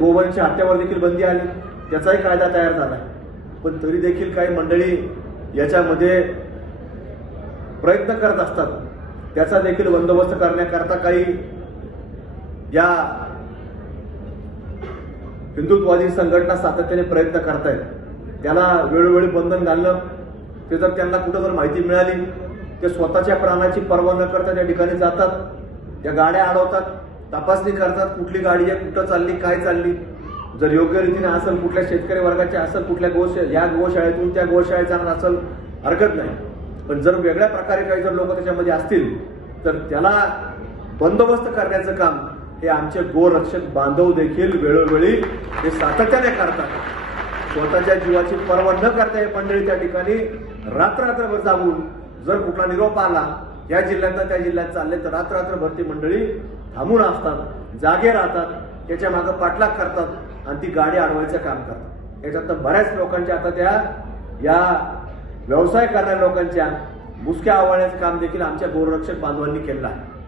गोवंश हत्यावर देखील बंदी आली त्याचाही कायदा तयार झाला पण तरी देखील काही मंडळी याच्यामध्ये प्रयत्न करत असतात त्याचा देखील बंदोबस्त करण्याकरता काही या हिंदुत्ववादी संघटना सातत्याने प्रयत्न करतायत त्याला वेळोवेळी बंधन घालणं ते जर त्यांना कुठं जर माहिती मिळाली ते स्वतःच्या प्राणाची पर्वा न करता त्या ठिकाणी जातात त्या गाड्या अडवतात तपासणी करतात कुठली गाडी आहे कुठं चालली काय चालली जर योग्य रीतीने असेल कुठल्या शेतकरी वर्गाची असेल कुठल्या गोश या गोशाळेतून त्या गोशाळेत जाणार असेल हरकत नाही पण जर वेगळ्या प्रकारे काही जर लोक त्याच्यामध्ये असतील तर त्याला बंदोबस्त करण्याचं काम हे आमचे गोरक्षक बांधव देखील वेळोवेळी हे सातत्याने करतात स्वतःच्या जीवाची पर्वा न करता हे मंडळी त्या ठिकाणी रात्ररात्रभर जागून जर कुठला निरोप आला या जिल्ह्यात त्या जिल्ह्यात चालले तर रात्र ती मंडळी थांबून असतात जागे राहतात त्याच्या मागे पाठलाग करतात आणि ती गाडी अडवायचं काम करतात त्याच्यात बऱ्याच लोकांच्या आता त्या या व्यवसाय करणाऱ्या लोकांच्या मुसक्या आवळण्याचं काम देखील आमच्या गोरक्षक बांधवांनी केलं आहे